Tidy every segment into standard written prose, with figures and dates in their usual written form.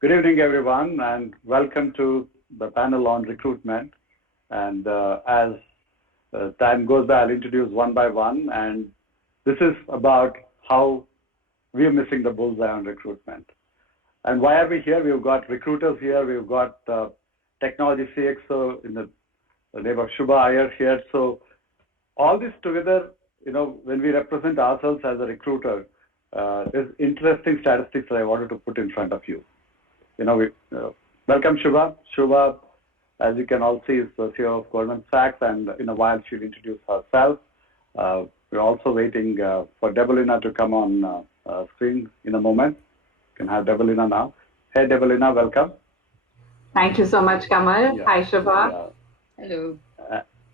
Good evening, everyone, and welcome to the panel on recruitment. And as time goes by, I'll introduce one by one. And this is about how we are missing the bullseye on recruitment. And why are we here? We've got recruiters here. We've got technology CXO in the name of Shubha Iyer here. So all this together, when we represent ourselves as a recruiter, there's interesting statistics that I wanted to put in front of you. Welcome Shubha. Shubha, as you can all see, is the CEO of Goldman Sachs, and in a while she'll introduce herself. We're also waiting for Debolina to come on screen in a moment. You can have Debolina now. Hey Debolina, welcome. Thank you so much, Kamal. Yeah. Hi Shubha. Yeah. Hello.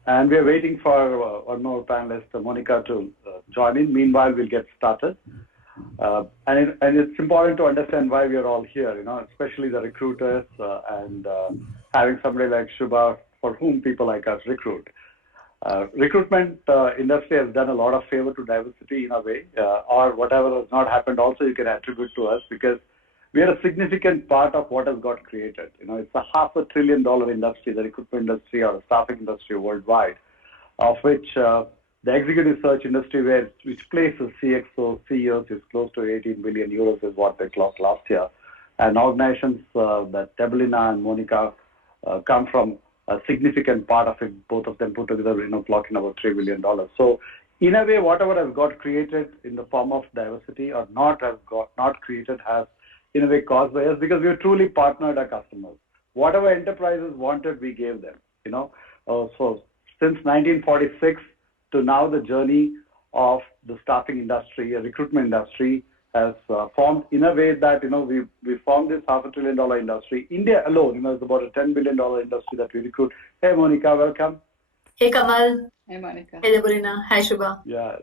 And we're waiting for one more panelist, Monica, to join in. Meanwhile, we'll get started. And it's important to understand why we are all here, especially the recruiters and having somebody like Shubha for whom people like us recruit. Recruitment industry has done a lot of favor to diversity in a way, or whatever has not happened also you can attribute to us, because we are a significant part of what has got created. It's a $500 billion industry, the recruitment industry or the staffing industry worldwide, of which the executive search industry, which places CXO, CEOs, is close to 18 billion euros is what they clocked last year. And organizations that Debolina and Monica come from, a significant part of it, both of them put together, clocking about $3 billion. So in a way, whatever has got created in the form of diversity or not created has, in a way, caused by us, because we have truly partnered our customers. Whatever enterprises wanted, we gave them. So since 1946 to now, the journey of the staffing industry, recruitment industry, has formed in a way that we formed this $500 billion industry. India alone, is about a $10 billion industry that we recruit. Hey Monica, welcome. Hey Kamal. Hey Monica. Hey Debolina. Hi Shubha. Yeah.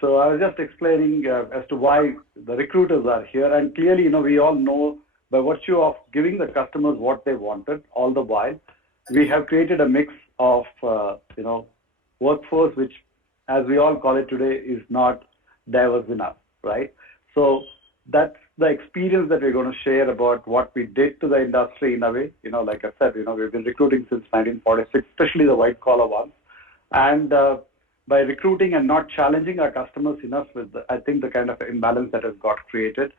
So I was just explaining as to why the recruiters are here, and clearly, we all know by virtue of giving the customers what they wanted, all the while, we have created a mix of, workforce, which, as we all call it today, is not diverse enough, right? So that's the experience that we're going to share about what we did to the industry in a way. Like I said, we've been recruiting since 1946, especially the white collar ones, and by recruiting and not challenging our customers enough with, I think, the kind of imbalance that has got created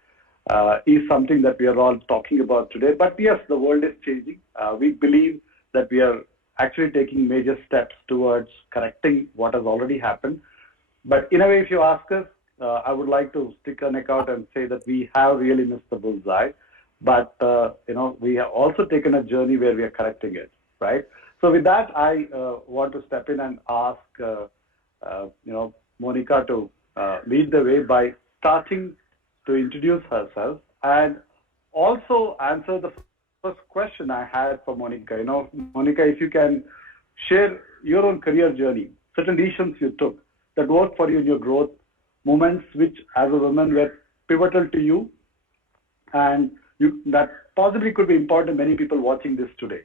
is something that we are all talking about today. But yes, the world is changing. We believe that we are actually taking major steps towards correcting what has already happened. But in a way, if you ask us, I would like to stick a neck out and say that we have really missed the bullseye. But, we have also taken a journey where we are correcting it, right? So with that, I want to step in and ask, Monica to lead the way by starting to introduce herself and also answer the first question I had for Monica. Monica, if you can share your own career journey, certain decisions you took that worked for you in your growth, moments which as a woman were pivotal to you, and that possibly could be important to many people watching this today.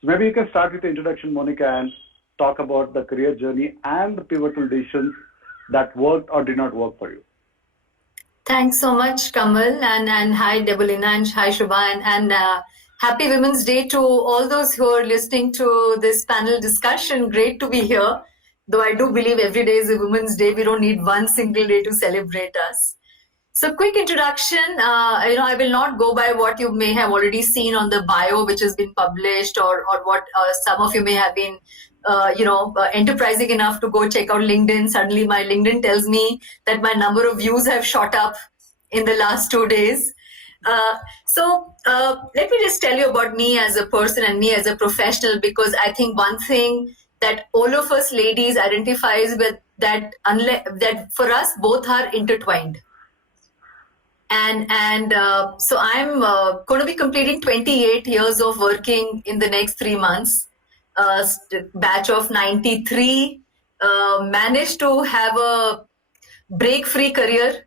So maybe you can start with the introduction, Monica, and talk about the career journey and the pivotal decisions that worked or did not work for you. Thanks so much, Kamal, and hi Debolina, and hi Shubha, and happy Women's Day to all those who are listening to this panel discussion. Great to be here. Though I do believe every day is a Women's Day, we don't need one single day to celebrate us. So quick introduction, I will not go by what you may have already seen on the bio which has been published, or what some of you may have been enterprising enough to go check out LinkedIn. Suddenly my LinkedIn tells me that my number of views have shot up in the last 2 days. So let me just tell you about me as a person and me as a professional, because I think one thing that all of us ladies identifies with, that for us both are intertwined. And so I'm going to be completing 28 years of working in the next 3 months. Batch of 93, managed to have a break-free career.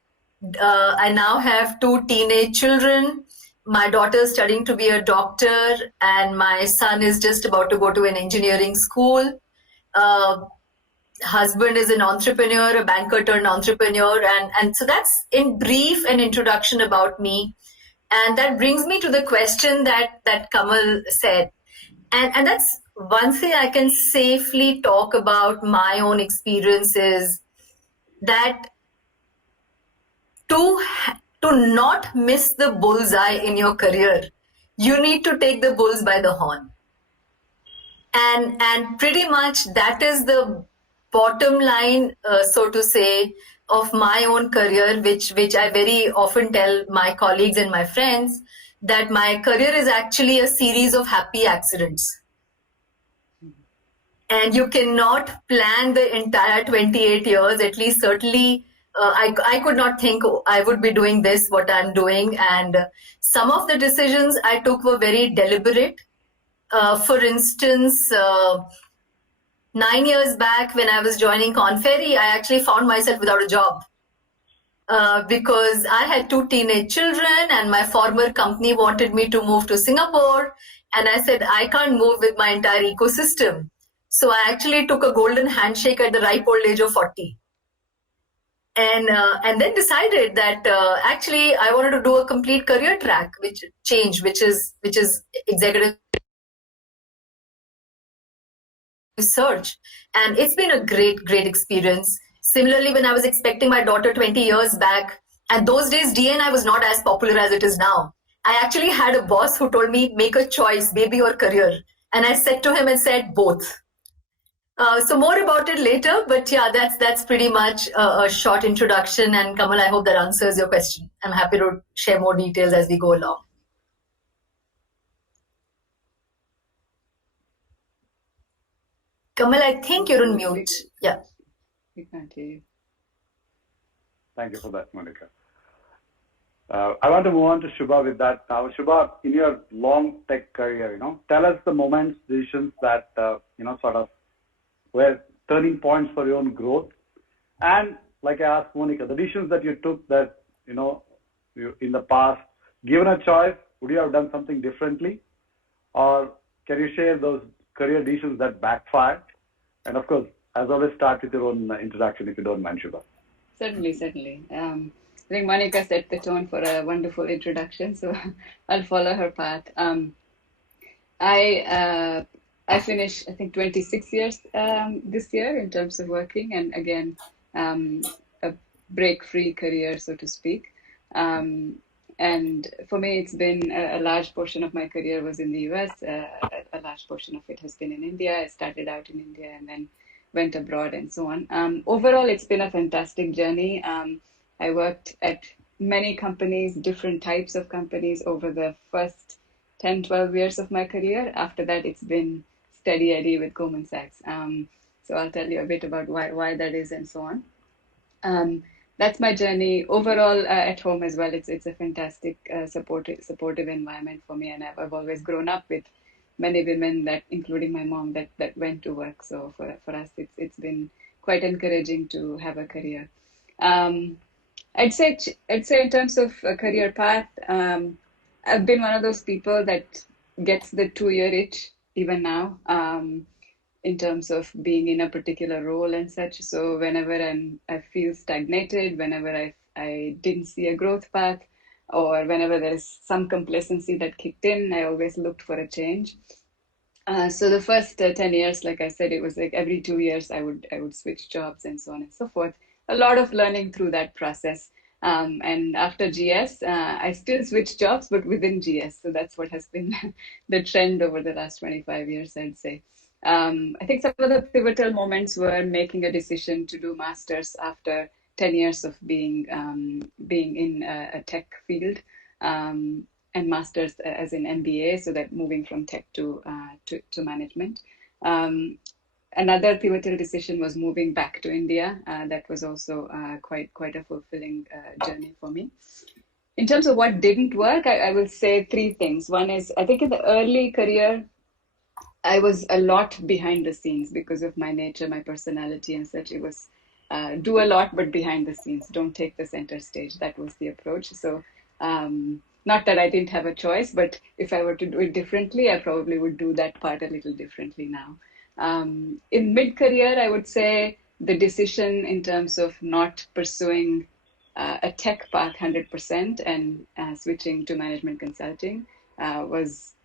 I now have 2 teenage children. My daughter is studying to be a doctor, and my son is just about to go to an engineering school. Husband is an entrepreneur, a banker turned entrepreneur. And so that's in brief an introduction about me. And that brings me to the question that Kamal said. And that's one thing I can safely talk about my own experiences, that to not miss the bullseye in your career, you need to take the bulls by the horn. And pretty much that is the bottom line, so to say, of my own career, which I very often tell my colleagues and my friends, that my career is actually a series of happy accidents. And you cannot plan the entire 28 years, at least certainly I could not think I would be doing this, what I'm doing. And some of the decisions I took were very deliberate. For instance, 9 years back when I was joining Conferry, I actually found myself without a job. Because I had 2 teenage children and my former company wanted me to move to Singapore. And I said, I can't move with my entire ecosystem. So I actually took a golden handshake at the ripe old age of 40. And then decided that actually I wanted to do a complete career track, which is executive research. And it's been a great experience. Similarly, when I was expecting my daughter 20 years back, and those days D&I was not as popular as it is now, I actually had a boss who told me, make a choice, baby or career. And I said to him and said, both. So more about it later, but yeah, that's pretty much a short introduction. And Kamal, I hope that answers your question. I'm happy to share more details as we go along. Kamal, I think you're on mute. Yeah. We can't hear you. Thank you for that, Monica. I want to move on to Shubha with that now. Shubha, in your long tech career, tell us the moments, decisions that, sort of were turning points for your own growth. And like I asked Monica, the decisions that you took that, you, in the past, given a choice, would you have done something differently? Or can you share those career decisions that backfired? And of course, as always, start with your own introduction, if you don't mind, Shubha. Certainly. I think Monica set the tone for a wonderful introduction, so I'll follow her path. I finished, I think, 26 years this year in terms of working, and again, a break-free career, so to speak. And for me, it's been a large portion of my career was in the US. A large portion of it has been in India. I started out in India and then went abroad and so on. Overall, it's been a fantastic journey. I worked at many companies, different types of companies over the first 10, 12 years of my career. After that, it's been steady Eddie with Goldman Sachs. So I'll tell you a bit about why that is and so on. That's my journey. Overall, at home as well, it's a fantastic, supportive environment for me. And I've always grown up with many women, that, including my mom, that went to work. So for us, it's been quite encouraging to have a career. I'd say in terms of a career path, I've been one of those people that gets the 2-year itch even now, in terms of being in a particular role and such. So whenever I feel stagnated, whenever I didn't see a growth path, or whenever there's some complacency that kicked in, I always looked for a change. So the first 10 years, like I said, it was like every 2 years I would switch jobs and so on and so forth. A lot of learning through that process. And after GS, I still switched jobs, but within GS. So that's what has been the trend over the last 25 years, I'd say. I think some of the pivotal moments were making a decision to do masters after 10 years of being in a tech field, and masters as in MBA, so that moving from tech to management. Another pivotal decision was moving back to India. That was also quite a fulfilling journey for me. In terms of what didn't work, I will say 3 things. One is, I think in the early career, I was a lot behind the scenes because of my nature, my personality and such. It was do a lot, but behind the scenes. Don't take the center stage. That was the approach. So not that I didn't have a choice, but if I were to do it differently, I probably would do that part a little differently now. In mid-career, I would say the decision in terms of not pursuing a tech path 100% and switching to management consulting was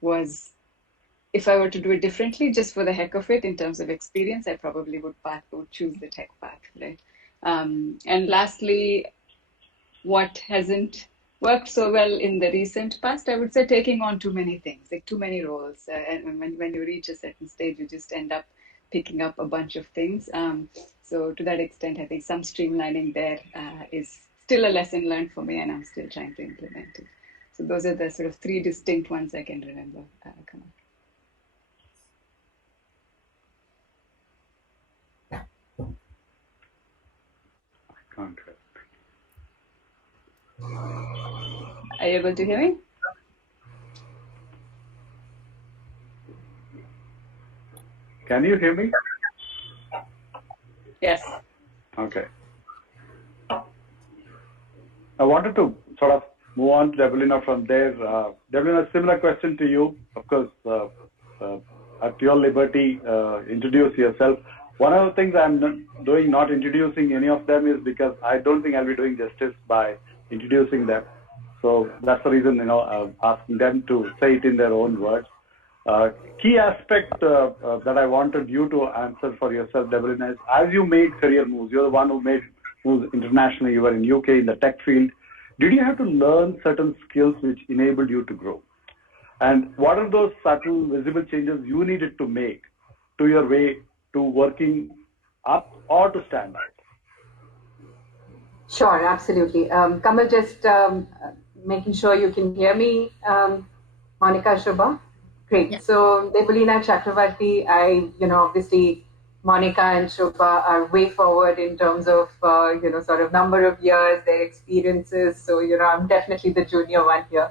if I were to do it differently, just for the heck of it, in terms of experience, I probably would choose the tech path, right? And lastly, what hasn't worked so well in the recent past, I would say taking on too many things, like too many roles. And when you reach a certain stage, you just end up picking up a bunch of things. So to that extent, I think some streamlining there is still a lesson learned for me, and I'm still trying to implement it. So those are the sort of three distinct ones I can remember. Kamal. Contract. Are you able to hear me? Can you hear me? Yes. Okay. I wanted to sort of move on to Debolina from there. Debolina, similar question to you. Of course, at your liberty, introduce yourself. One of the things I'm not introducing any of them is because I don't think I'll be doing justice by introducing them. So that's the reason, asking them to say it in their own words. Key aspect that I wanted you to answer for yourself, Debolina, is as you made career moves, you're the one who made moves internationally, you were in UK in the tech field. Did you have to learn certain skills which enabled you to grow? And what are those subtle, visible changes you needed to make to your way to working up or to stand out? Sure, absolutely. Kamal, just making sure you can hear me. Monica, Shubha? Great. Yeah. So Debolina, Chakravarty, obviously Monica and Shubha are way forward in terms of, sort of number of years, their experiences. So, I'm definitely the junior one here.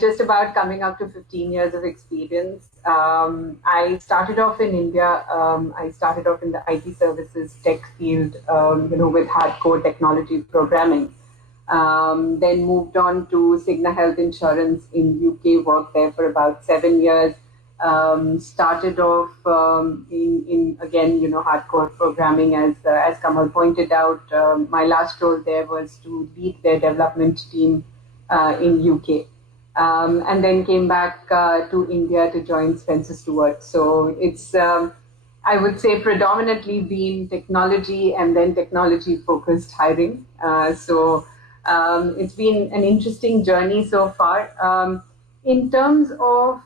Just about coming up to 15 years of experience. I started off in India. I started off in the IT services tech field, with hardcore technology programming. Then moved on to Cigna Health Insurance in UK, worked there for about 7 years. Started off in hardcore programming as Kamal pointed out. My last role there was to lead their development team in UK, and then came back to India to join Spencer Stuart. So it's I would say predominantly been technology and then technology focused hiring. It's been an interesting journey so far. In terms of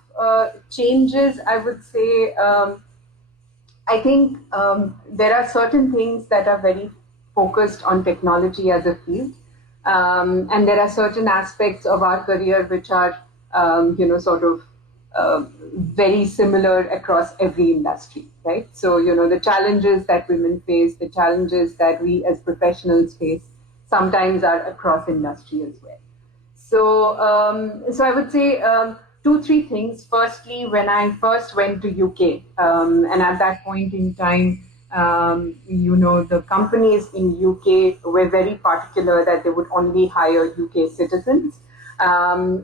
changes, I would say I think there are certain things that are very focused on technology as a field. And there are certain aspects of our career which are, very similar across every industry, right? So, the challenges that women face, the challenges that we as professionals face, sometimes are across industry as well. So I would say 2-3 things. Firstly, when I first went to UK, and at that point in time, the companies in UK were very particular that they would only hire UK citizens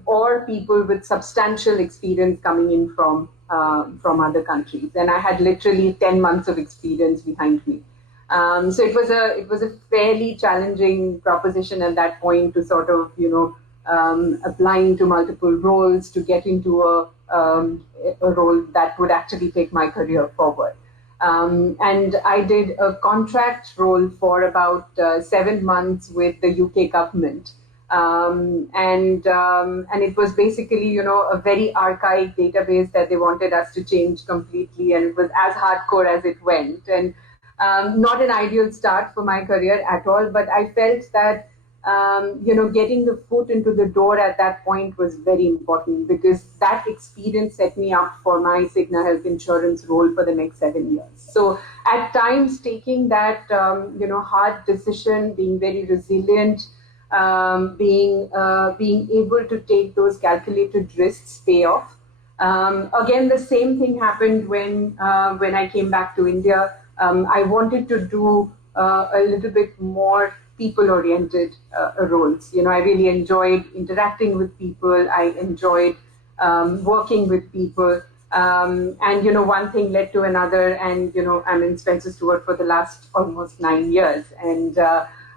or people with substantial experience coming in from other countries. And I had literally 10 months of experience behind me. So it was a fairly challenging proposition at that point to sort of, applying to multiple roles to get into a role that would actually take my career forward. And I did a contract role for about 7 months with the UK government. And it was basically, a very archaic database that they wanted us to change completely. And it was as hardcore as it went. And not an ideal start for my career at all, but I felt that, getting the foot into the door at that point was very important because that experience set me up for my Cigna Health Insurance role for the next 7 years. So at times taking that, hard decision, being very resilient, being able to take those calculated risks pay off. Again, the same thing happened when I came back to India. I wanted to do a little bit more people-oriented roles. I really enjoyed interacting with people. I enjoyed working with people. And, one thing led to another. And, I'm in Spencer Stuart for the last almost 9 years. And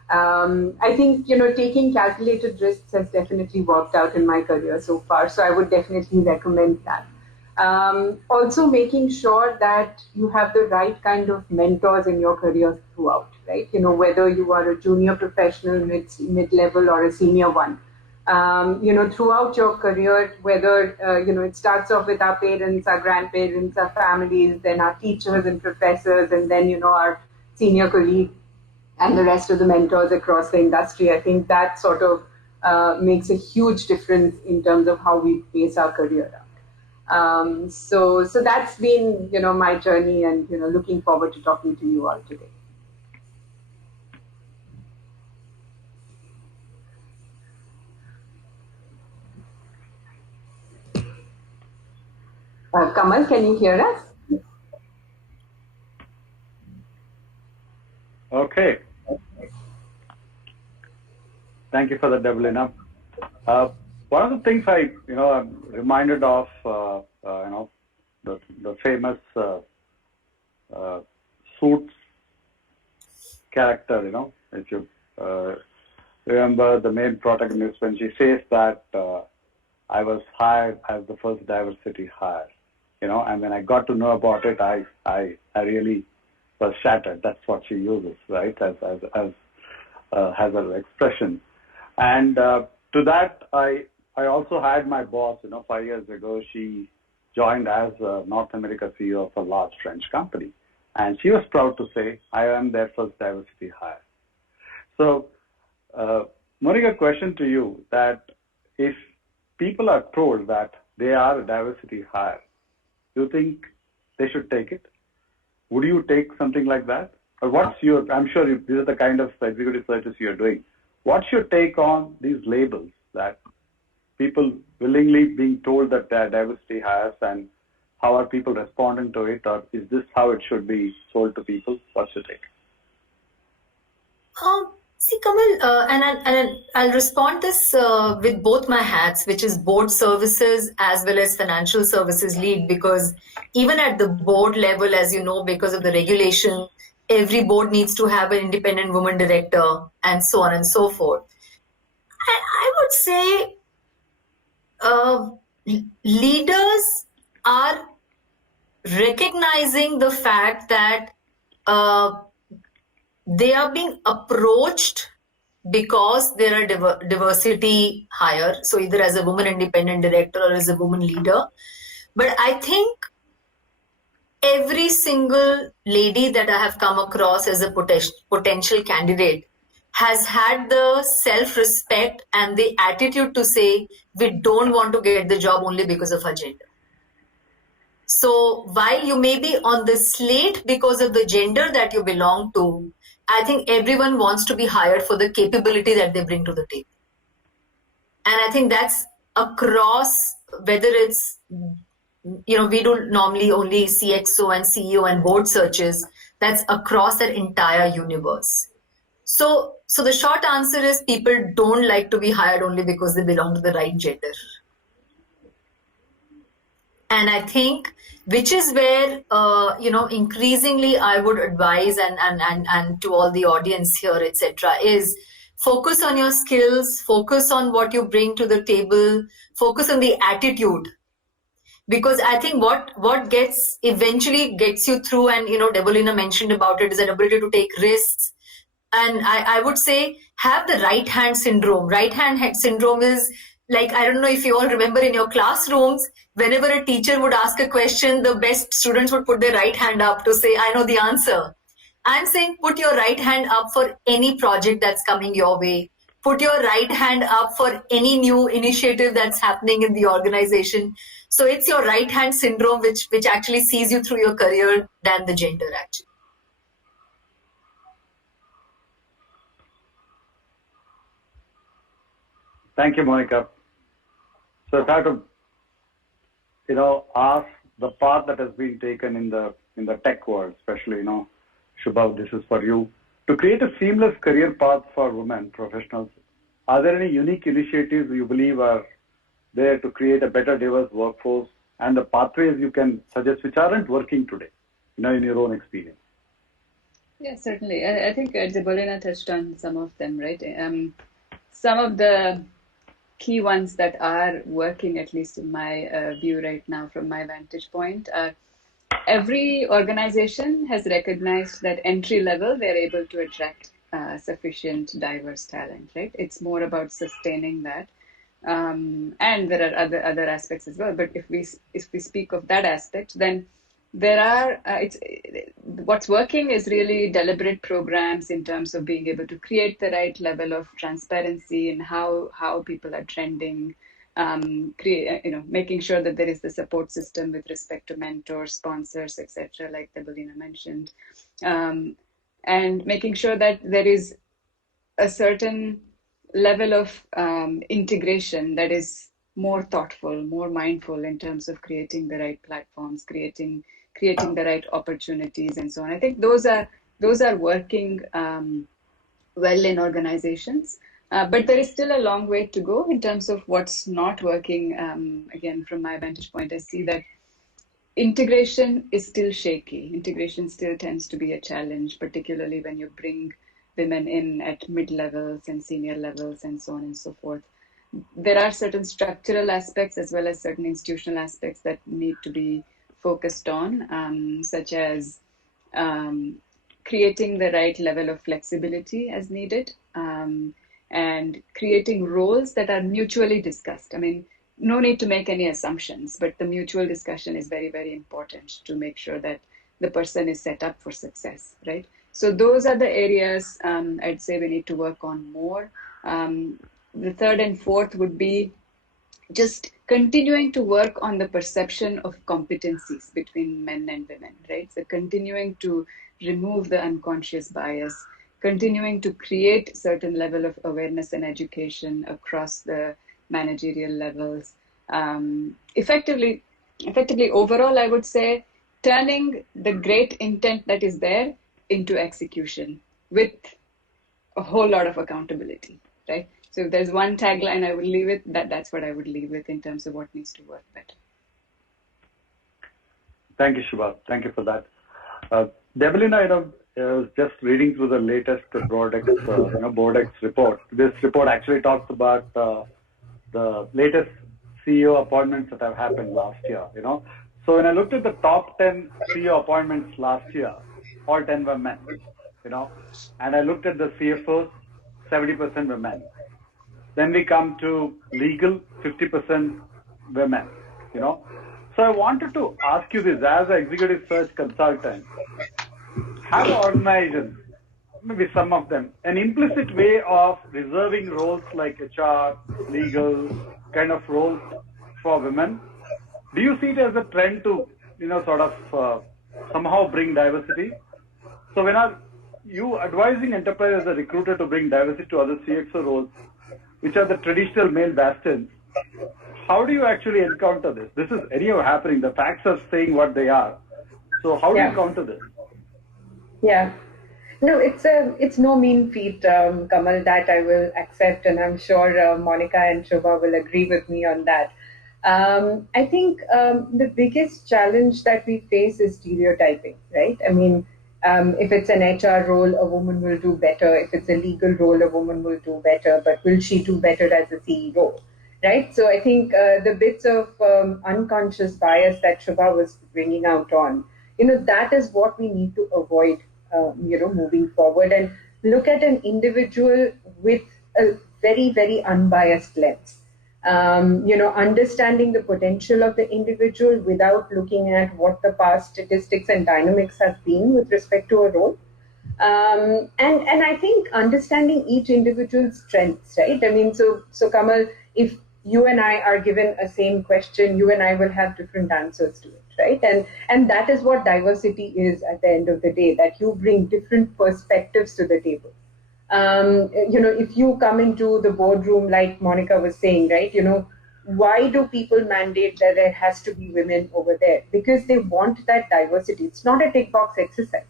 I think, taking calculated risks has definitely worked out in my career so far. So I would definitely recommend that. Also making sure that you have the right kind of mentors in your career throughout, right? Whether you are a junior professional, mid-level or a senior one. Throughout your career, whether, it starts off with our parents, our grandparents, our families, then our teachers and professors, and then, our senior colleagues and the rest of the mentors across the industry. I think that sort of makes a huge difference in terms of how we face our career out. So that's been, my journey, and, looking forward to talking to you all today. Kamal, can you hear us? Okay. Thank you for the Debolina. One of the things I'm reminded of, the famous Suits character, if you remember the main protagonist when she says that I was hired as the first diversity hire, and when I got to know about it, I really was shattered. That's what she uses, right, as her expression. And to that, I also had my boss, 5 years ago. She joined as North America CEO of a large French company. And she was proud to say, I am their first diversity hire. So, Monica, question to you, that if people are told that they are a diversity hire, do you think they should take it? Would you take something like that? Or what's your, I'm sure these are the kind of executive searches you're doing. What's your take on these labels that people willingly being told that they are diversity hires, and how are people responding to it? Or is this how it should be sold to people? What's your take? See, Kamal, and I'll respond this with both my hats, which is board services as well as financial services lead, because even at the board level, as you know, because of the regulation, every board needs to have an independent woman director and so on and so forth. I would say leaders are recognizing the fact that they are being approached because there are diversity higher. So either as a woman independent director or as a woman leader. But I think every single lady that I have come across as a potential candidate has had the self-respect and the attitude to say, we don't want to get the job only because of our gender. So while you may be on the slate because of the gender that you belong to, I think everyone wants to be hired for the capability that they bring to the table. And I think that's across, whether it's, we do normally only CXO and CEO and board searches, that's across that entire universe. So the short answer is people don't like to be hired only because they belong to the right gender. And I think, which is where, increasingly I would advise and to all the audience here, etc., is focus on your skills, focus on what you bring to the table, focus on the attitude. Because I think what eventually gets you through, and, Debolina mentioned about it, is an ability to take risks. And I would say have the right hand syndrome. Right hand syndrome is like, I don't know if you all remember in your classrooms, whenever a teacher would ask a question, the best students would put their right hand up to say, I know the answer. I'm saying put your right hand up for any project that's coming your way. Put your right hand up for any new initiative that's happening in the organization. So it's your right hand syndrome which actually sees you through your career than the gender, actually. Thank you, Monica. So if I have to, ask the path that has been taken in the tech world, especially, Shubha, this is for you, to create a seamless career path for women professionals. Are there any unique initiatives you believe are there to create a better diverse workforce, and the pathways you can suggest which aren't working today, in your own experience? Yeah, certainly. I think Debolina touched on some of them, right? Some of the key ones that are working, at least in my view right now, from my vantage point. Every organization has recognized that entry level, they're able to attract sufficient diverse talent, right? It's more about sustaining that. And there are other aspects as well. But if we speak of that aspect, then there are what's working is really deliberate programs in terms of being able to create the right level of transparency in how people are trending, making sure that there is the support system with respect to mentors, sponsors, etc., like Debolina mentioned, um, and making sure that there is a certain level of integration that is more thoughtful, more mindful in terms of creating the right platforms, creating the right opportunities, and so on. I think those are working well in organizations. But there is still a long way to go in terms of what's not working. Again, from my vantage point, I see that integration is still shaky. Integration still tends to be a challenge, particularly when you bring women in at mid levels and senior levels and so on and so forth. There are certain structural aspects as well as certain institutional aspects that need to be focused on, such as um, creating the right level of flexibility as needed, and creating roles that are mutually discussed. I mean, no need to make any assumptions, but the mutual discussion is very, very important to make sure that the person is set up for success, right? So those are the areas I'd say we need to work on more. The third and fourth would be just continuing to work on the perception of competencies between men and women, right? So continuing to remove the unconscious bias, continuing to create certain level of awareness and education across the managerial levels. Effectively, overall, I would say turning the great intent that is there into execution with a whole lot of accountability, right? So if there's one tagline I would leave with, that's what I would leave with in terms of what needs to work better. Thank you, Shubha. Thank you for that. Debolina, I was just reading through the latest Boardex report. This report actually talks about the latest CEO appointments that have happened last year. So when I looked at the top 10 CEO appointments last year, all 10 were men. And I looked at the CFOs, 70% were men. Then we come to legal, 50% women. So I wanted to ask you this: as an executive search consultant, have organizations, maybe some of them, an implicit way of reserving roles like HR, legal kind of roles for women? Do you see it as a trend to, somehow bring diversity? So when are you advising enterprise as a recruiter to bring diversity to other CXO roles, which are the traditional male bastions? How do you actually encounter this? This is anyhow happening. The facts are saying what they are. So how do you counter this? Yeah. No, it's no mean feat, Kamal, that I will accept, and I'm sure Monica and Shubha will agree with me on that. I think the biggest challenge that we face is stereotyping, right? I mean, if it's an HR role, a woman will do better. If it's a legal role, a woman will do better. But will she do better as a CEO, right? So I think the bits of unconscious bias that Shubha was bringing out on, that is what we need to avoid, moving forward, and look at an individual with a very, very unbiased lens. Understanding the potential of the individual without looking at what the past statistics and dynamics have been with respect to a role. And I think understanding each individual's strengths, right? I mean, so Kamal, if you and I are given a same question, you and I will have different answers to it, right? And that is what diversity is at the end of the day, that you bring different perspectives to the table. If you come into the boardroom, like Monica was saying, right, why do people mandate that there has to be women over there? Because they want that diversity. It's not a tick box exercise.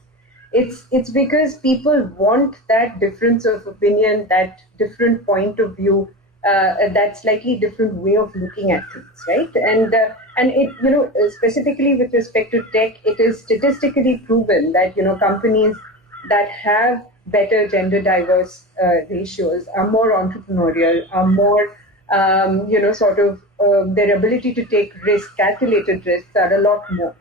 It's because people want that difference of opinion, that different point of view, that slightly different way of looking at things, right? And it, specifically with respect to tech, it is statistically proven that, companies that have better gender diverse ratios are more entrepreneurial, are more, their ability to take risk, calculated risks are a lot more.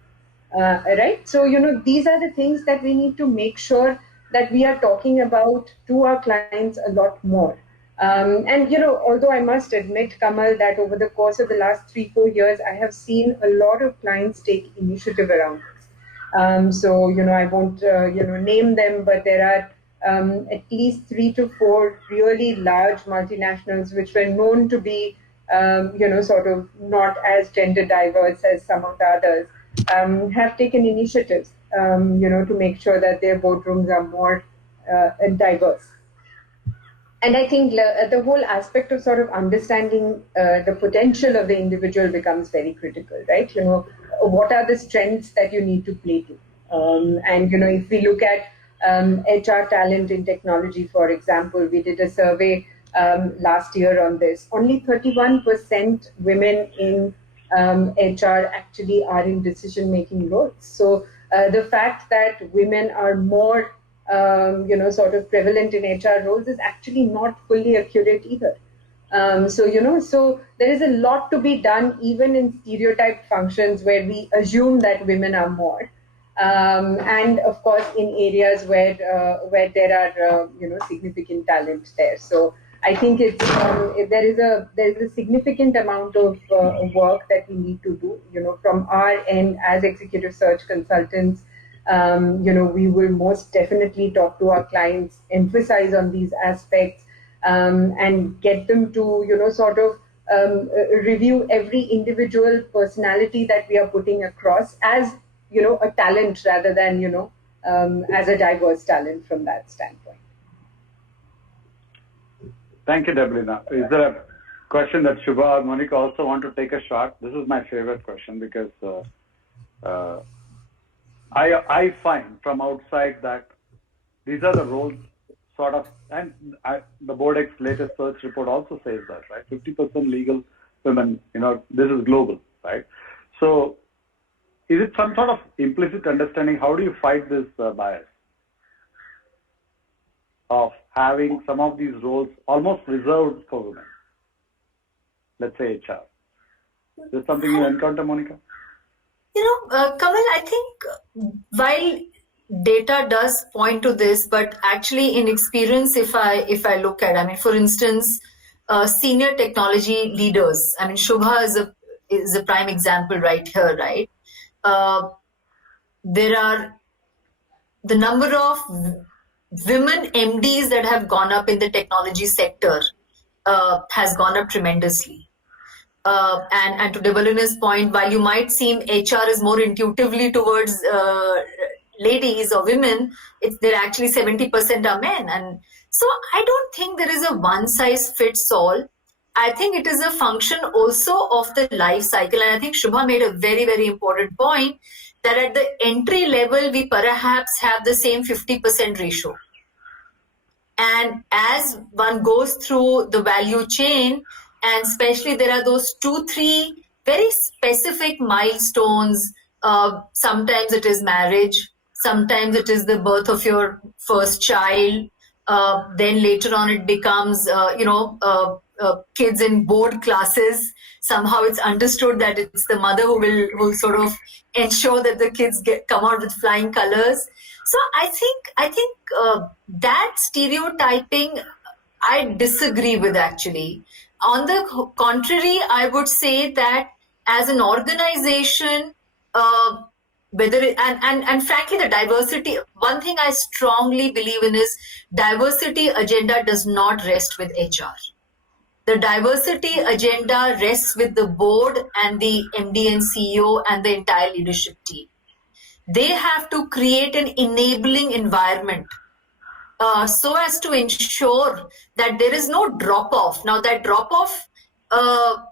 Right? So, these are the things that we need to make sure that we are talking about to our clients a lot more. And, although I must admit, Kamal, that over the course of the last 3-4 years, I have seen a lot of clients take initiative around this. So, I won't, name them, but there are at least 3 to 4 really large multinationals which were known to be, not as gender diverse as some of the others, have taken initiatives, to make sure that their boardrooms are more diverse. And I think the whole aspect of sort of understanding the potential of the individual becomes very critical, right? What are the strengths that you need to play to? And, if we look at HR talent in technology, for example, we did a survey last year on this. Only 31% women in HR actually are in decision-making roles. So the fact that women are more prevalent in HR roles is actually not fully accurate either. So there is a lot to be done even in stereotyped functions where we assume that women are more. And of course, in areas where there are significant talent there. So I think it's there is a significant amount of work that we need to do. From our end as executive search consultants. We will most definitely talk to our clients, emphasize on these aspects, and get them to, review every individual personality that we are putting across as, a talent rather than, as a diverse talent from that standpoint. Thank you, Debolina. Is there a question that Shubha or Monica also want to take a shot? This is my favorite question because I find from outside that these are the roles sort of, and the Board X latest search report also says that, right? 50% legal women, this is global, right? So is it some sort of implicit understanding? How do you fight this bias of having some of these roles almost reserved for women? Let's say HR. Is this something you encounter, Monica? Kamal, I think while data does point to this, but actually in experience, if I look at, for instance, senior technology leaders, Shubha is a prime example right here, right? There are the number of women MDs that have gone up in the technology sector has gone up tremendously. And to Debolina's point, while you might seem HR is more intuitively towards ladies or women, they're actually 70% are men. And so I don't think there is a one size fits all. I think it is a function also of the life cycle. And I think Shubha made a very, very important point that at the entry level, we perhaps have the same 50% ratio. And as one goes through the value chain, and especially there are those 2-3 very specific milestones. Sometimes it is marriage. Sometimes it is the birth of your first child. Then later on it becomes, kids in board classes. Somehow it's understood that it's the mother who will sort of ensure that the kids come out with flying colors. So I think that stereotyping I disagree with actually. On the contrary, I would say that as an organization, and frankly, the diversity, one thing I strongly believe in is diversity agenda does not rest with HR. The diversity agenda rests with the board and the MD and CEO and the entire leadership team. They have to create an enabling environment so as to ensure that there is no drop-off. Now, that drop-off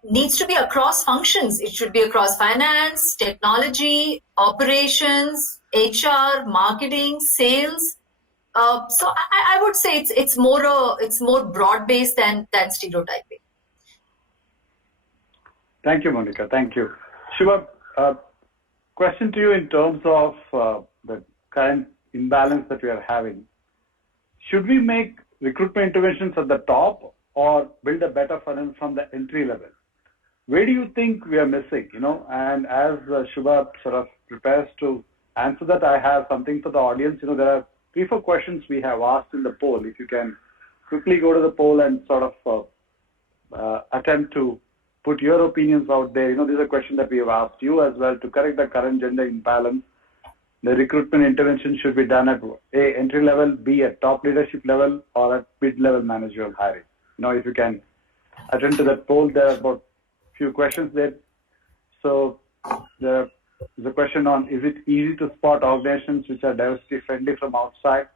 needs to be across functions. It should be across finance, technology, operations, HR, marketing, sales. So I would say it's more broad-based than stereotyping. Thank you, Monica. Thank you. Shubha, question to you in terms of the current imbalance that we are having, should we make recruitment interventions at the top or build a better funnel from the entry level? Where do you think we are missing? And as Shubha sort of prepares to answer that, I have something for the audience. There are 3-4 questions we have asked in the poll. If you can quickly go to the poll and sort of attempt to put your opinions out there. These are questions that we have asked you as well to correct the current gender imbalance. The recruitment intervention should be done at A, entry level, B, at top leadership level, or at mid-level managerial hiring. If you can attend to that poll, there are about few questions there. So there's a question on, is it easy to spot organizations which are diversity friendly from outside?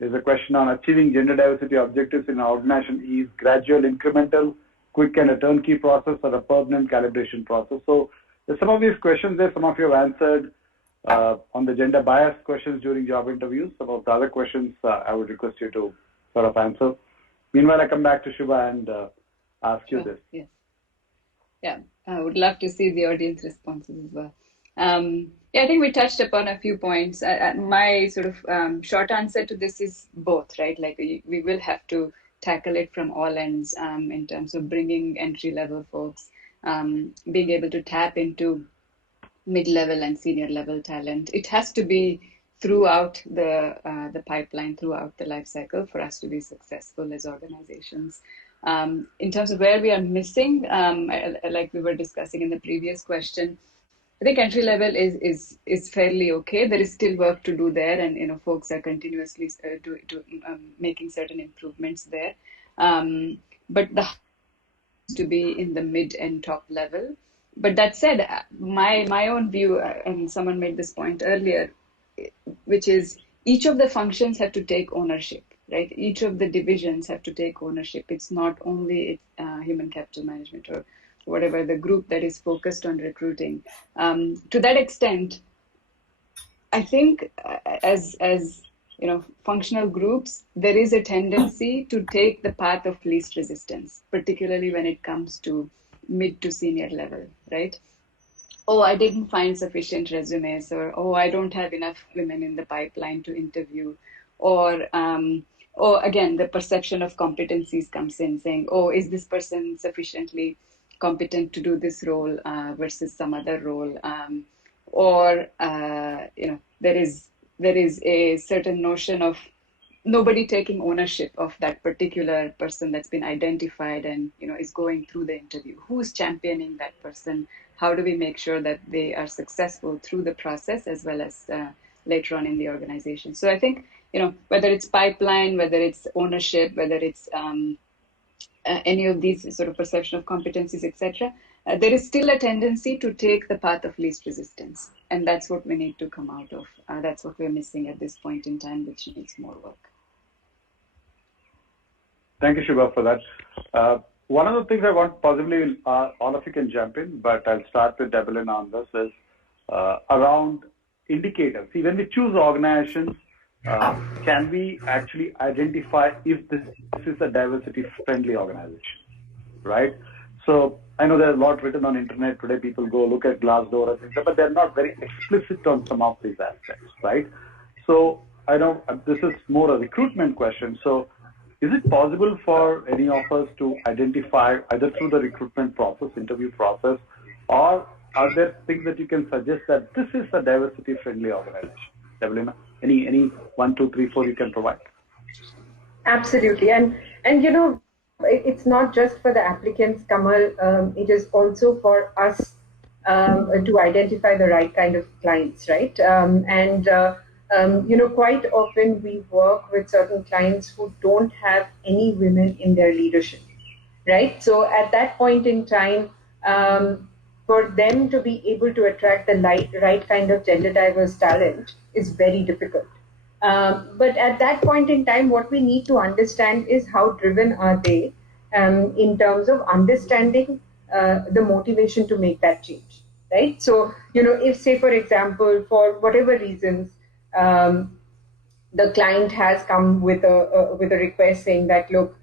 There's a question on achieving gender diversity objectives in an organization is gradual, incremental, quick and a turnkey process, or a permanent calibration process. So there's some of these questions there, some of you have answered on the gender bias questions during job interviews. Some of the other questions I would request you to sort of answer. Meanwhile, I come back to Shubha and ask you this. Yes. Yeah, I would love to see the audience responses as well. I think we touched upon a few points. My sort of short answer to this is both, right? Like we will have to tackle it from all ends in terms of bringing entry-level folks, being able to tap into mid-level and senior-level talent. It has to be throughout the pipeline, throughout the life cycle for us to be successful as organizations. In terms of where we are missing, like we were discussing in the previous question, I think entry level is fairly okay. There is still work to do there, and folks are continuously making certain improvements there. But the to be in the mid and top level. But that said, my own view, and someone made this point earlier, which is each of the functions have to take ownership. Right? Each of the divisions have to take ownership. It's not only human capital management or whatever the group that is focused on recruiting. To that extent, I think as functional groups, there is a tendency to take the path of least resistance, particularly when it comes to mid to senior level, right? Oh, I didn't find sufficient resumes, or I don't have enough women in the pipeline to interview, or again, the perception of competencies comes in, saying, oh, is this person sufficiently competent to do this role versus some other role? There is a certain notion of nobody taking ownership of that particular person that's been identified and is going through the interview. Who's championing that person? How do we make sure that they are successful through the process as well as later on in the organization? So I think, whether it's pipeline, whether it's ownership, whether it's any of these sort of perception of competencies, etc., there is still a tendency to take the path of least resistance. And that's what we need to come out of. That's what we're missing at this point in time, which needs more work. Thank you, Shubha, for that. One of the things I want, possibly all of you can jump in, but I'll start with Debolina on this, is around indicators. See, when we choose organizations, can we actually identify if this is a diversity-friendly organization, right? So I know there's a lot written on internet today. People go look at Glassdoor and things, but they're not very explicit on some of these aspects, right? So I know this is more a recruitment question. So is it possible for any of us to identify either through the recruitment process, interview process, or are there things that you can suggest that this is a diversity-friendly organization? Debolina, any 1, 2, 3, 4 you can provide? Absolutely, and it's not just for the applicants, Kamal. It is also for us to identify the right kind of clients, right? Quite often we work with certain clients who don't have any women in their leadership, right? So at that point in time, for them to be able to attract the right kind of gender diverse talent is very difficult. But at that point in time, what we need to understand is how driven are they in terms of understanding the motivation to make that change, right? So, if, say, for example, for whatever reasons, the client has come with a request saying that, look,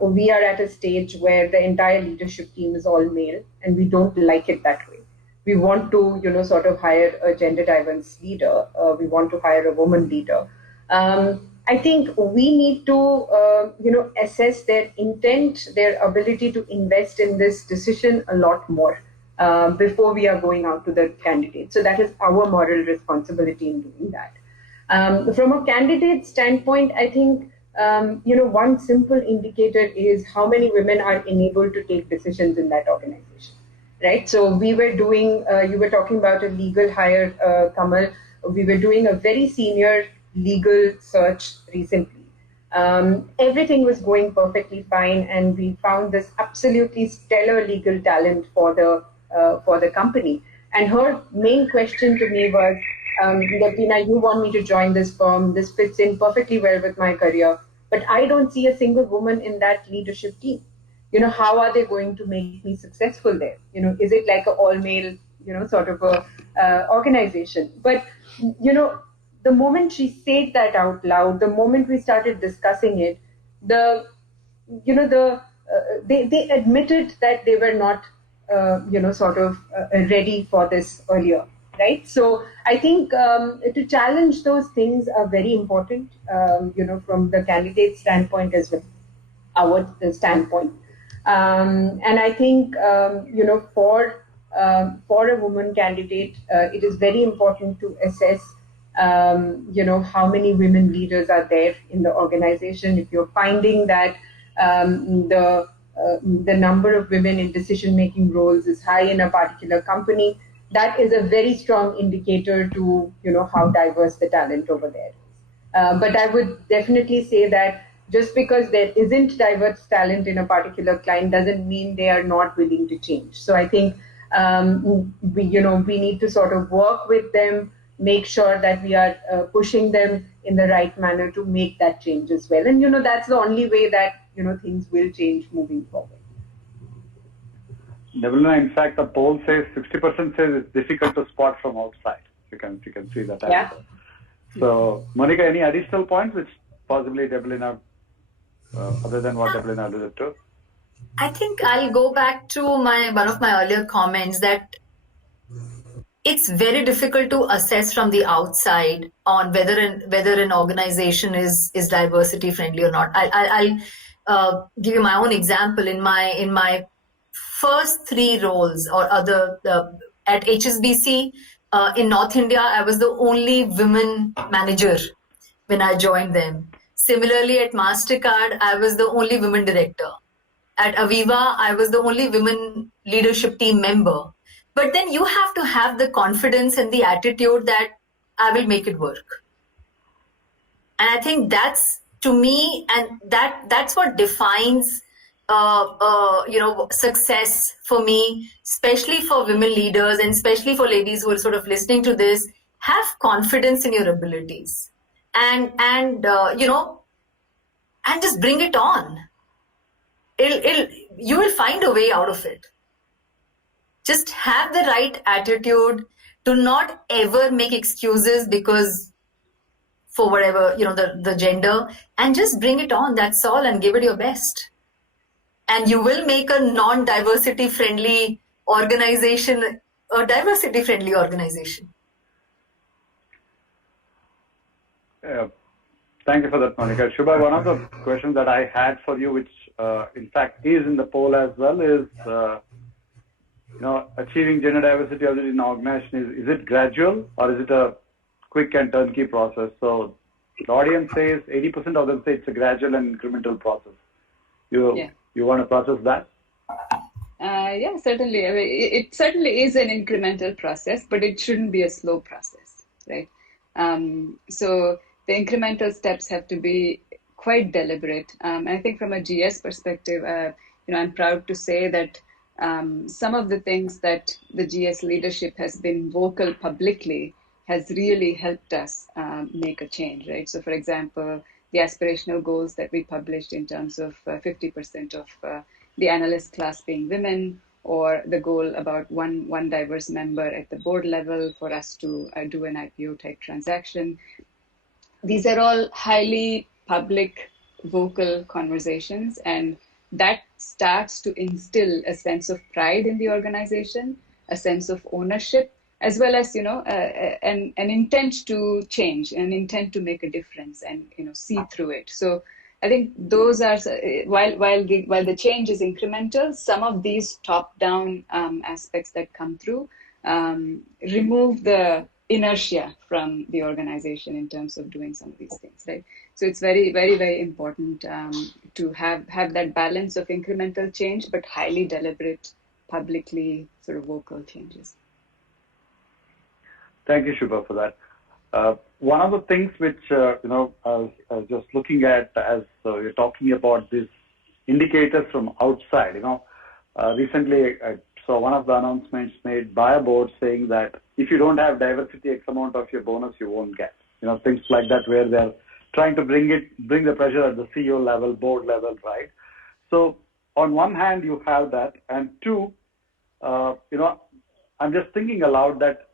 we are at a stage where the entire leadership team is all male, and we don't like it that way. We want to, sort of hire a gender diverse leader. We want to hire a woman leader. I think we need to, assess their intent, their ability to invest in this decision a lot more before we are going out to the candidate. So that is our moral responsibility in doing that. From a candidate standpoint, I think one simple indicator is how many women are enabled to take decisions in that organization, right? So we were doing, you were talking about a legal hire, Kamal. We were doing a very senior legal search recently. Everything was going perfectly fine, and we found this absolutely stellar legal talent for the company. And her main question to me was, Debolina, you want me to join this firm. This fits in perfectly well with my career, but I don't see a single woman in that leadership team. How are they going to make me successful there? Is it like an all-male, sort of a organization? But, the moment she said that out loud, the moment we started discussing it, they admitted that they were not, ready for this earlier, right? So I think to challenge those things are very important, from the candidate standpoint as well, our standpoint. And I think, for a woman candidate, it is very important to assess, how many women leaders are there in the organization. If you're finding that the number of women in decision-making roles is high in a particular company, that is a very strong indicator to, how diverse the talent over there is. But I would definitely say that just because there isn't diverse talent in a particular client doesn't mean they are not willing to change. So I think we need to sort of work with them, make sure that we are pushing them in the right manner to make that change as well. And that's the only way that things will change moving forward. Debolina, in fact, the poll says 60% says it's difficult to spot from outside. You can see that. Yeah. So, Monica, any additional points which possibly Debolina, other than what Debolina alluded to? I think I'll go back to one of my earlier comments that it's very difficult to assess from the outside on whether an organization is diversity friendly or not. I'll give you my own example. In my first 3 roles or other at HSBC in North India, I was the only women manager when I joined them. Similarly, at MasterCard, I was the only women director. At Aviva, I was the only women leadership team member. But then you have to have the confidence and the attitude that I will make it work. And I think that's, to me, and that's what defines success for me, especially for women leaders and especially for ladies who are sort of listening to this. Have confidence in your abilities and just bring it on. You will find a way out of it. Just have the right attitude. Do not ever make excuses because for whatever, the gender, and just bring it on. That's all, and give it your best. And you will make a non-diversity friendly organization a diversity friendly organization. Thank you for that, Monica. Shubha, one of the questions that I had for you, which in fact is in the poll as well, is achieving gender diversity in an organization, is it gradual or is it a quick and turnkey process? So the audience says 80% of them say it's a gradual and incremental process. You want to process that? Yeah, certainly. I mean, it certainly is an incremental process, but it shouldn't be a slow process, right? So the incremental steps have to be quite deliberate. And I think from a GS perspective, I'm proud to say that some of the things that the GS leadership has been vocal publicly has really helped us make a change, right? So for example, the aspirational goals that we published in terms of 50% of the analyst class being women, or the goal about one diverse member at the board level for us to do an IPO type transaction. These are all highly public, vocal conversations, and that starts to instill a sense of pride in the organization, a sense of ownership, as well as an intent to change, an intent to make a difference, and see through it. So I think those are, while the change is incremental, some of these top-down aspects that come through remove the inertia from the organization in terms of doing some of these things, right? So it's very, very, very important to have that balance of incremental change, but highly deliberate, publicly sort of vocal changes. Thank you, Shubha, for that. One of the things which, I was just looking at as you're talking about these indicators from outside, recently I saw one of the announcements made by a board saying that if you don't have diversity, X amount of your bonus you won't get. Things like that, where they're trying to bring the pressure at the CEO level, board level, right? So on one hand, you have that, and two, I'm just thinking aloud that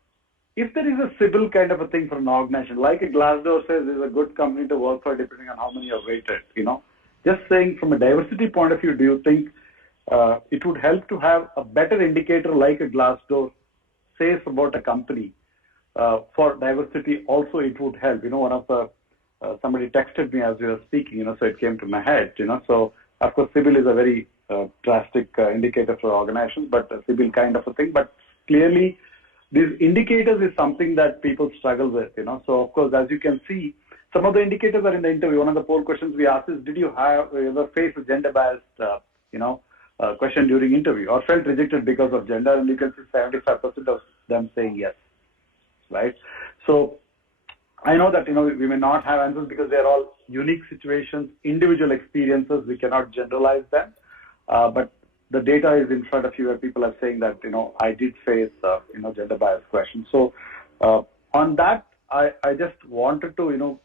if there is a Sybil kind of a thing for an organization, like a Glassdoor says is a good company to work for depending on how many are rated, just saying from a diversity point of view, do you think it would help to have a better indicator like a Glassdoor says about a company for diversity? Also, it would help. One of the, somebody texted me as we were speaking, so it came to my head, so of course, Sybil is a very drastic indicator for organizations, but a Sybil kind of a thing, but clearly, these indicators is something that people struggle with, So, of course, as you can see, some of the indicators are in the interview. One of the poll questions we asked is, did you ever face a gender-biased, question during interview or felt rejected because of gender? And you can see 75% of them saying yes, right? So, I know that, we may not have answers because they're all unique situations, individual experiences. We cannot generalize them, but the data is in front of you where people are saying that, I did face, gender bias questions. So on that, I just wanted to,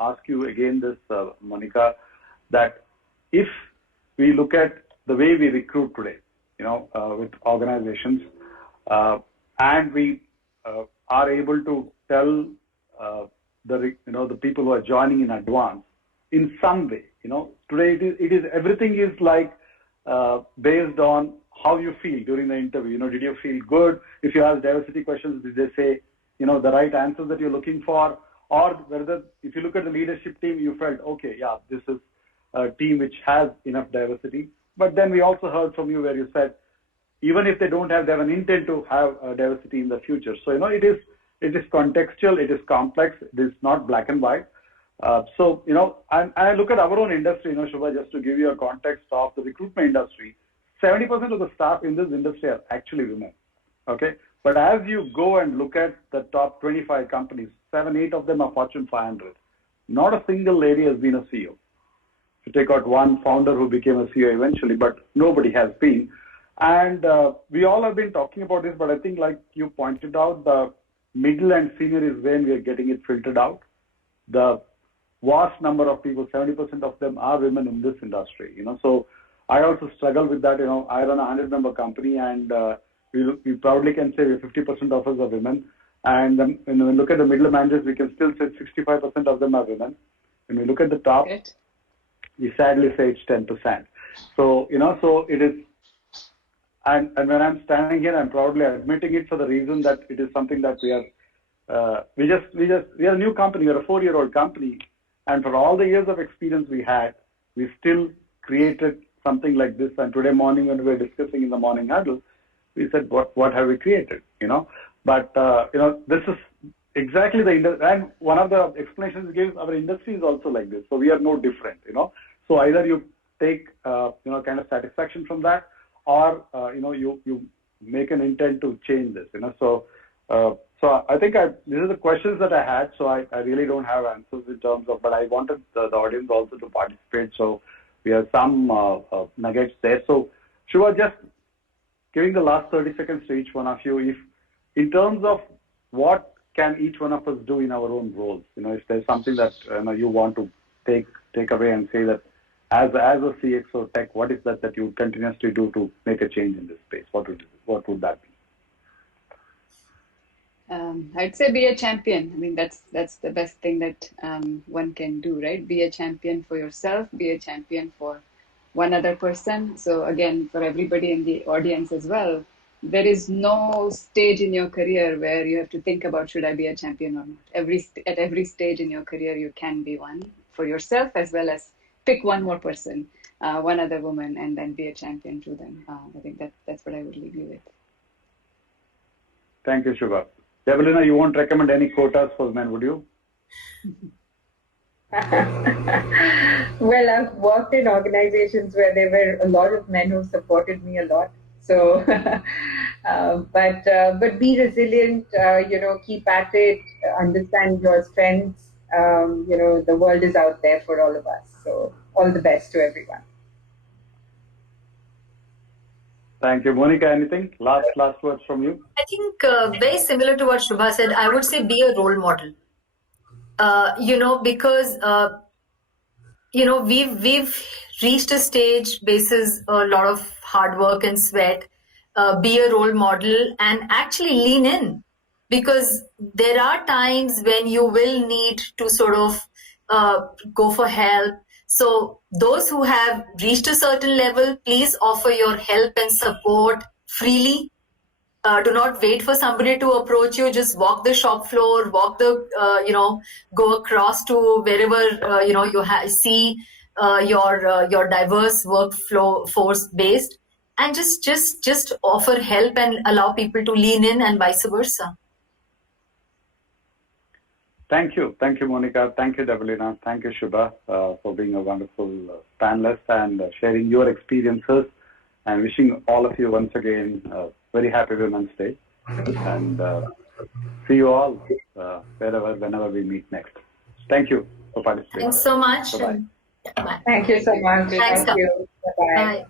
ask you again this, Monica, that if we look at the way we recruit today, with organizations, and we are able to tell the people who are joining in advance in some way, today it is everything is like, based on how you feel during the interview. Did you feel good? If you ask diversity questions, did they say, the right answers that you're looking for? Or whether, if you look at the leadership team, you felt, okay, yeah, this is a team which has enough diversity. But then we also heard from you where you said, even if they don't have, they have an intent to have diversity in the future. So, it is contextual, it is complex, it is not black and white. So, and I look at our own industry, Shubha, just to give you a context of the recruitment industry, 70% of the staff in this industry are actually women, okay? But as you go and look at the top 25 companies, 7, 8 of them are Fortune 500. Not a single lady has been a CEO. To take out one founder who became a CEO eventually, but nobody has been. And we all have been talking about this, but I think like you pointed out, the middle and senior is when we are getting it filtered out. The vast number of people, 70% of them are women in this industry, So I also struggle with that, I run a 100-member company, and we proudly can say 50% of us are women. And when we look at the middle managers, we can still say 65% of them are women. When we look at the top, we sadly say it's 10%. So, so it is, and when I'm standing here, I'm proudly admitting it for the reason that it is something that we are a new company, we are a 4-year-old company. And for all the years of experience we had, we still created something like this. And today morning, when we were discussing in the morning huddle, we said, what have we created, But, this is exactly the industry. And one of the explanations we gave, our industry is also like this. So we are no different, So either you take, kind of satisfaction from that, or, you make an intent to change this, So I think these are the questions that I had, so I really don't have answers in terms of, but I wanted the audience also to participate, so we have some nuggets there. So Shubha, just giving the last 30 seconds to each one of you, if in terms of what can each one of us do in our own roles, if there's something that you want to take away and say that as a CXO tech, what is that you continuously do to make a change in this space? What would that be? I'd say be a champion. I mean, that's the best thing that one can do, right? Be a champion for yourself, be a champion for one other person. So again, for everybody in the audience as well, there is no stage in your career where you have to think about should I be a champion or not. At every stage in your career, you can be one for yourself, as well as pick one more person, one other woman, and then be a champion to them. I think that's what I would leave you with. Thank you, Shubha. Debolina, you won't recommend any quotas for men, would you? Well, I've worked in organizations where there were a lot of men who supported me a lot. So, but be resilient. Keep at it. Understand your strengths. The world is out there for all of us. So, all the best to everyone. Thank you, Monica. Anything? Last words from you. I think very similar to what Shubha said. I would say be a role model. Because we've reached a stage basis a lot of hard work and sweat. Be a role model and actually lean in, because there are times when you will need to sort of go for help. So those who have reached a certain level, please offer your help and support freely. Do not wait for somebody to approach you. Just walk the shop floor, go across to wherever, you see your diverse workflow force based, and just offer help and allow people to lean in, and vice versa. Thank you, Monica. Thank you, Debolina. Thank you, Shubha, for being a wonderful panelist and sharing your experiences. And wishing all of you once again very happy Women's Day, and see you all whenever we meet next. Thank you for participating. Thanks so much. Bye-bye. Bye. Thank you so much. Thanks. Thank you. Bye-bye. Bye.